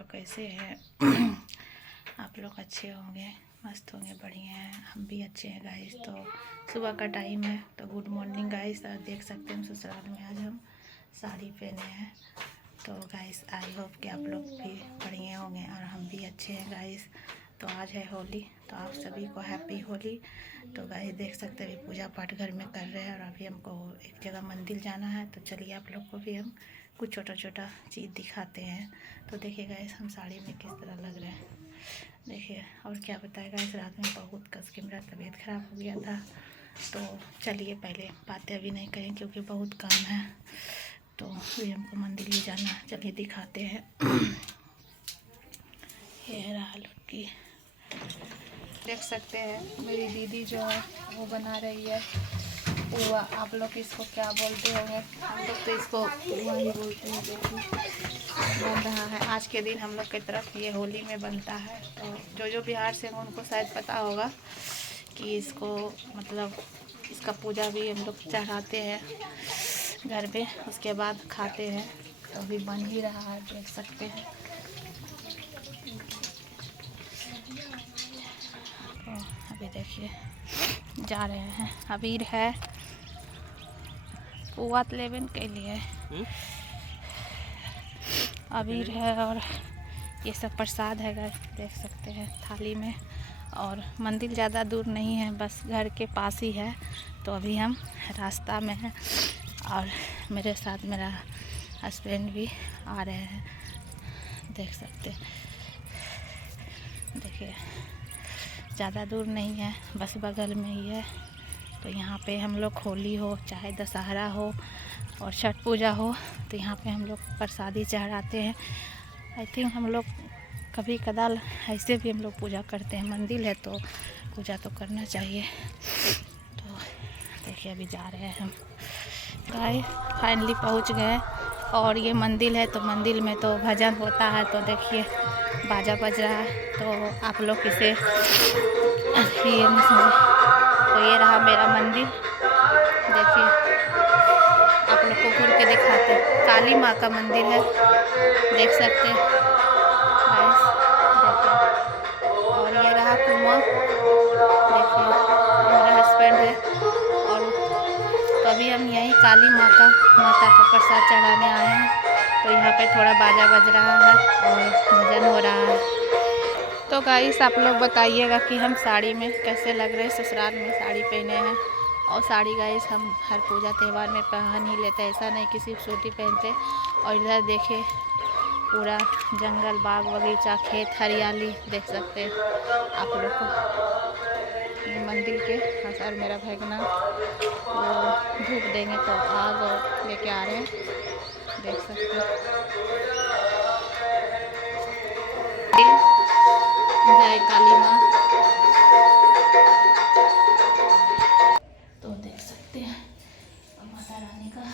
लोग कैसे हैं? आप लोग अच्छे होंगे, मस्त होंगे, बढ़िया हैं। हम भी अच्छे हैं गाइस। तो सुबह का टाइम है, तो गुड मॉर्निंग गाइस। और देख सकते हैं ससुराल में आज हम साड़ी पहने हैं। तो गाइस आई होप कि आप लोग भी बढ़िया होंगे और हम भी अच्छे हैं गाइस। तो आज है होली, तो आप सभी को हैप्पी होली। तो गाइस देख सकते हैं अभी पूजा पाठ घर में कर रहे हैं और अभी हमको एक जगह मंदिर जाना है। तो चलिए आप लोग को भी हम कुछ छोटा छोटा चीज़ दिखाते हैं। तो देखिए गाइस हम साड़ी में किस तरह लग रहे हैं, देखिए। और क्या बताएगा, इस रात में बहुत कस के मेरा तबीयत ख़राब हो गया था। तो चलिए पहले बातें अभी नहीं करें क्योंकि बहुत काम है। तो अभी हमको मंदिर भी जाना है, चलिए दिखाते हैं। ये रहा लड़की, देख सकते हैं मेरी दीदी जो है वो बना रही है पुआ। आप लोग इसको क्या बोलते होंगे? हम लोग तो इसको पुआ ही बोलते हैं। देखिए बन रहा है आज के दिन हम लोग की तरफ, ये होली में बनता है। तो जो बिहार से हैं उनको शायद पता होगा कि इसको मतलब इसका पूजा भी हम लोग चढ़ाते हैं घर पे, उसके बाद खाते हैं। तो अभी बन ही रहा है, देख सकते हैं। तो अभी देखिए जा रहे हैं, अबीर है, पुआ लेवन के लिए अबीर है और ये सब प्रसाद है गाइस, देख सकते हैं थाली में। और मंदिर ज़्यादा दूर नहीं है, बस घर के पास ही है। तो अभी हम रास्ता में हैं और मेरे साथ मेरा हस्बैंड भी आ रहे हैं, देख सकते हैं। देखिए ज़्यादा दूर नहीं है, बस बगल में ही है। तो यहाँ पे हम लोग होली हो चाहे दशहरा हो और छठ पूजा हो, तो यहाँ पे हम लोग प्रसादी चढ़ाते हैं। आई थिंक हम लोग कभी कदाल ऐसे भी हम लोग पूजा करते हैं, मंदिर है तो पूजा तो करना चाहिए। तो देखिए अभी जा रहे हैं हम गाइस, फाइनली पहुँच गए। और ये मंदिर है तो मंदिर में तो भजन होता है। तो देखिए बाजा बज रहा है, तो आप लोग इसे ये नहीं समझे। तो ये रहा मेरा मंदिर, देखिए आप लोग को घूर के दिखाते हैं। काली माँ का मंदिर है, देख सकते हैं गाइस, देखिए। और ये रहा कुआं, देखिए मेरा हस्बैंड है। और तो अभी हम यहीं काली माता का प्रसाद चढ़ाने आए हैं। तो यहाँ पे थोड़ा बाजा बज रहा है और भजन हो रहा है। तो गाइस आप लोग बताइएगा कि हम साड़ी में कैसे लग रहे हैं। ससुराल में साड़ी पहने हैं और साड़ी गाइस हम हर पूजा त्यौहार में पहन ही लेते हैं, ऐसा नहीं कि सिर्फ सूटी पहनते। और इधर देखिए पूरा जंगल, बाग बगीचा, खेत, हरियाली देख सकते हैं आप लोग को। मंदिर के और मेरा भगना वो धूप देंगे तो आग और लेके आ रहे हैं, देख सकते हैं। जय काली माँ, तो देख सकते हैं माता रानी का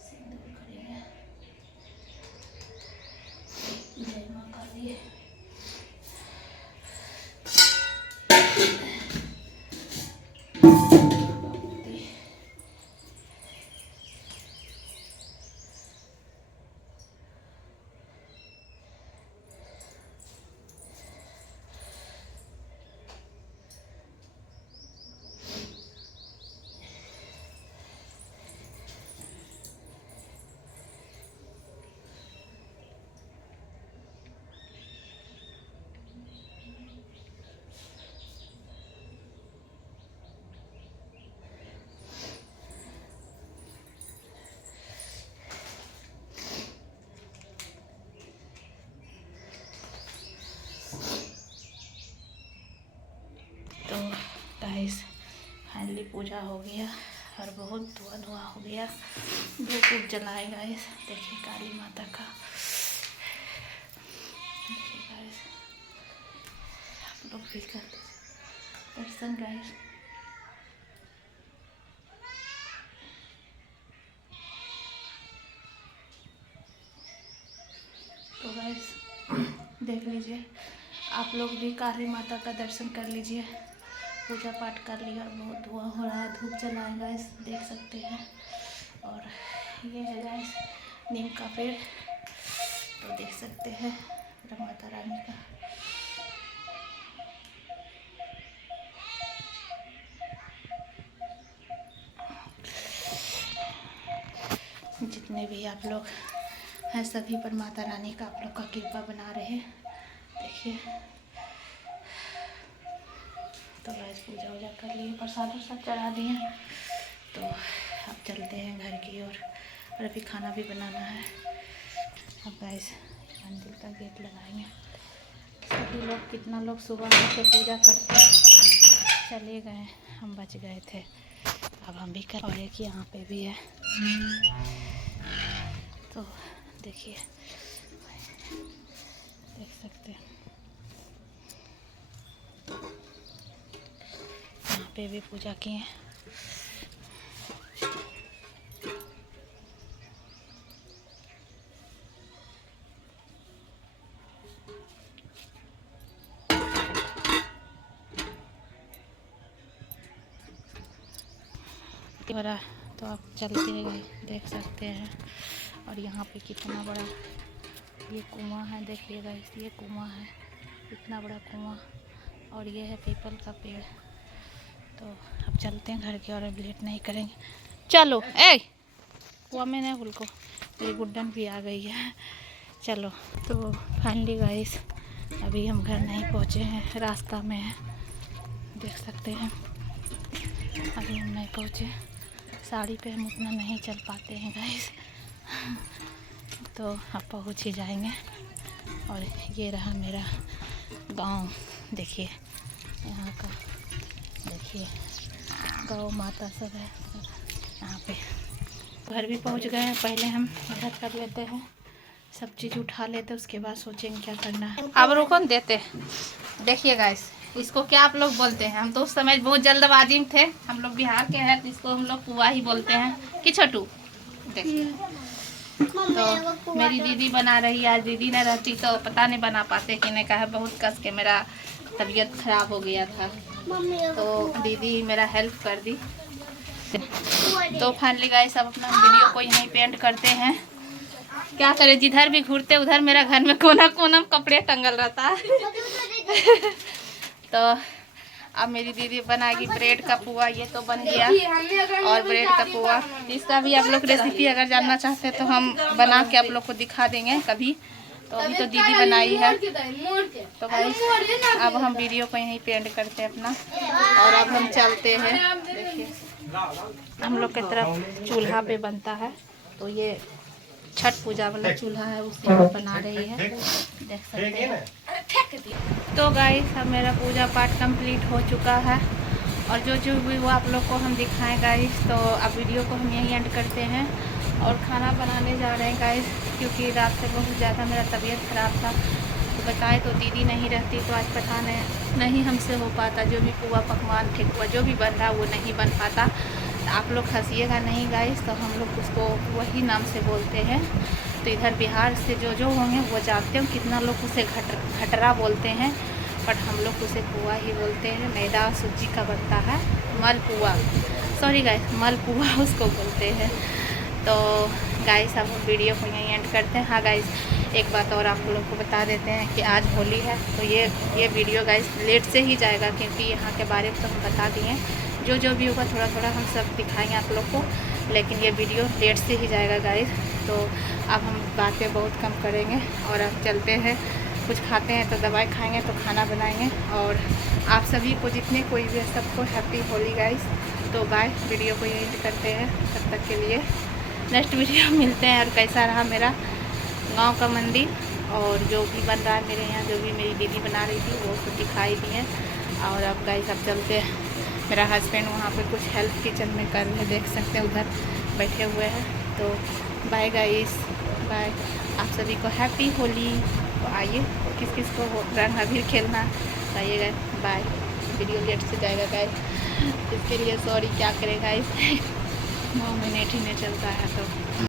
सिंदूर करेंगे। जय माँ काली। तो गाइस फाइनली पूजा हो गया और बहुत धुआं हो गया, धूप जलाए गाइस। देखिए काली माता का, देखिए गाइस आप लोग भी कर दर्शन गाइस। तो गाइस देख लीजिए आप लोग भी काली माता का दर्शन कर लीजिए, पूजा पाठ कर लिया। बहुत धुआं हो रहा है, धूप जलाए गाइस, देख सकते हैं। और ये है गाइस नीम का पेड़, तो देख सकते हैं माता रानी का जितने भी आप लोग हैं सभी पर माता रानी का आप लोग का कृपा बना रहे। देखिए तो गाइस पूजा वूजा कर लिए, प्रसाद वरसाद चढ़ा दिए, तो अब चलते हैं घर की ओर और अभी खाना भी बनाना है। अब गाइस मंदिर का गेट लगाएंगे। सभी लोग कितना लोग सुबह से पूजा करके चले गए, हम बच गए थे। अब हम भी कर, और एक यहाँ पे भी है तो देखिए देख सकते हैं यहाँ पे भी पूजा किए। बड़ा तो आप चलते गए देख सकते हैं। और यहाँ पे कितना बड़ा ये कुआं है, देखिएगा ये कुआं है, इतना बड़ा कुआं, और ये है पीपल का पेड़। तो अब चलते हैं घर की और अब लेट नहीं करेंगे। चलो ए कुआं में नहीं भूल को, ये गुड्डन भी आ गई है। चलो तो फाइनली गाइस अभी हम घर नहीं पहुँचे हैं, रास्ता में है, देख सकते हैं अभी हम नहीं पहुँचे। साड़ी पे हम उतना नहीं चल पाते हैं गाइस, तो अब पहुँच ही जाएंगे। और ये रहा मेरा गांव, देखिए यहाँ का, देखिए गौ माता सब है यहाँ पे। घर भी पहुँच गए हैं, पहले हम इधर कर लेते हैं, सब चीज़ उठा लेते, उसके बाद सोचेंगे क्या करना है। अब रुको देते, देखिए गाइस इसको क्या आप लोग बोलते हैं? हम तो उस समय बहुत जल्दबाजी में थे, हम लोग बिहार के हैं तो इसको हम लोग पुआ ही बोलते हैं कि छोटू। देखिए तो मेरी दीदी बना रही है, आज दीदी न रहती तो पता नहीं बना पाते कि नहीं, कहा बहुत कस के मेरा तबीयत खराब हो गया था तो दीदी मेरा हेल्प कर दी। तो फाइनली गाइस अब अपना वीडियो को यहीं पे एंड करते हैं। क्या करें, जिधर भी घूरते उधर मेरा घर में कोना कोना में कपड़े टंगल रहता है। तो अब मेरी दीदी बनाएगी ब्रेड का पुआ, ये तो बन गया, और ब्रेड का पुआ इसका भी आप लोग रेसिपी अगर जानना चाहते हैं तो हम बना के आप लोग को दिखा देंगे कभी। तो अभी तो दीदी बनाई है। तो भाई अब हम वीडियो को यहीं पे एंड करते हैं अपना, और अब हम चलते हैं। देखिए हम लोग की तरफ चूल्हा पे बनता है, तो ये छठ पूजा वाला चूल्हा है, उससे बना रही है, देख सकते हैं। तो गाइस अब मेरा पूजा पाठ कंप्लीट हो चुका है, और जो भी वो आप लोग को हम दिखाएं गाइस। तो अब वीडियो को हम यहीं एंड करते हैं और खाना बनाने जा रहे हैं गाइस, क्योंकि रात से बहुत ज़्यादा मेरा तबीयत ख़राब था। तो बताए तो दीदी नहीं रहती तो आज पता नहीं हमसे हो पाता, जो भी पुआ पकवान ठेकुआ जो भी बन रहा वो नहीं बन पाता। आप लोग हंसिएगा नहीं गाइस, तो हम लोग उसको वही नाम से बोलते हैं। तो इधर बिहार से जो होंगे वो जानते हो कितना लोग उसे घटरा बोलते हैं, बट हम लोग उसे पुआ ही बोलते हैं। मैदा सूजी का बनता है, मलपुआ, सॉरी गाइस मलपुआ उसको बोलते हैं। तो गाइस अब हम वीडियो को यहीं एंड करते हैं। हाँ गाइस एक बात और आप लोग को बता देते हैं कि आज होली है, तो ये वीडियो गाइस लेट से ही जाएगा, क्योंकि यहाँ के बारे में तो हम बता दिए, जो भी होगा थोड़ा थोड़ा हम सब दिखाएंगे आप लोग को, लेकिन ये वीडियो लेट से ही जाएगा गाइस। तो अब हम बातें बहुत कम करेंगे और अब चलते हैं, कुछ खाते हैं तो दवाई खाएंगे तो खाना बनाएंगे। और आप सभी को जितने कोई भी है सबको हैप्पी होली गाइस। तो बाय, वीडियो को यही करते हैं, तब तक के लिए नेक्स्ट वीडियो मिलते हैं। और कैसा रहा मेरा गांव का मंदिर, और जो भी बन रहा है मेरे यहाँ, जो भी मेरी दीदी बना रही थी वो सब दिखाई दिए। और अब गाइस अब चलते हैं, मेरा हस्बैंड वहाँ पे कुछ हेल्प किचन में कर रहे हैं, देख सकते हैं उधर बैठे हुए हैं। तो बाय गाइस, बाय, आप सभी को हैप्पी होली। तो आइए किस किस को रंग अबीर खेलना आइएगा। बाय, वीडियो लेट से जाएगा गाइस, इसके लिए सॉरी, क्या करें गाइस 9 मिनट ही नहीं चलता है तो।